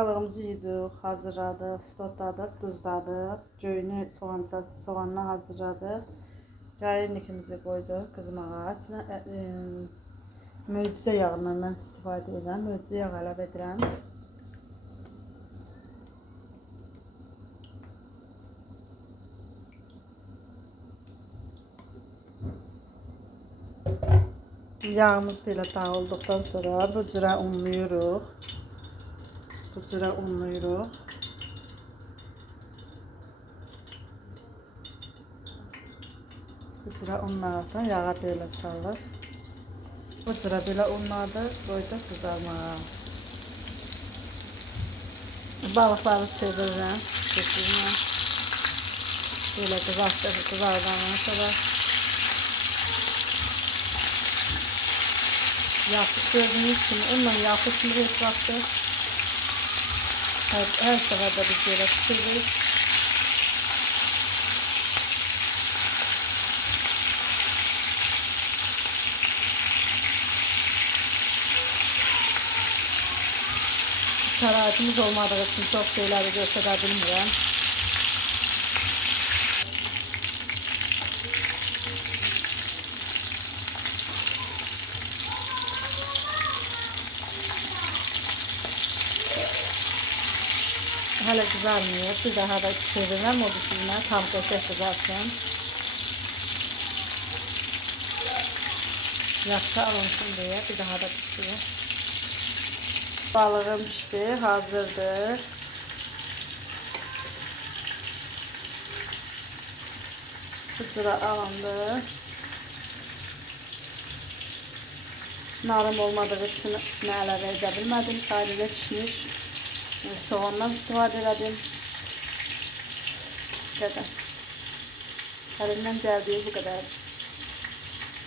Balığımızı yedik, hazırladık, stotladık, duzladık. Göyünü soğanla hazırladık. Yayırnikimizi koyduk qızmağa. Möcüzə yağından mən istifadə edirəm. Möcüzə yağ əlavə edirəm. Yağımız belə dağıldıqdan sonra bu cürə unlayırıq. Bu cürə unlayırıq. Bu cürə unlardan yağa belə salır. Bu cürə belə unladık, qoyduq qızarmağa. Balıqları çevirirəm. Belə qızardandan sonra gördüğünüz kimi unla yapışmır heç vaxtı. Hər səfərdə biz belə pişiririk. Şəraitimiz olmadığı için çox şeyləri göstərə bilmirəm. Hələ qızarmıyor. Bir daha da çevirəm, o bizimlə tam qəşəng qızarsın. Yaxşı alınsın deyə bir daha da pişirir. Balığım pişdi, hazırdır. Bu cürə alındı. Narım olmadığı için üstünə əlavə edə bilmədim. Sadəcə pişmiş soğandan istifadə elədim. Bu qədər. Əlimdən gəldiyi bu qədər.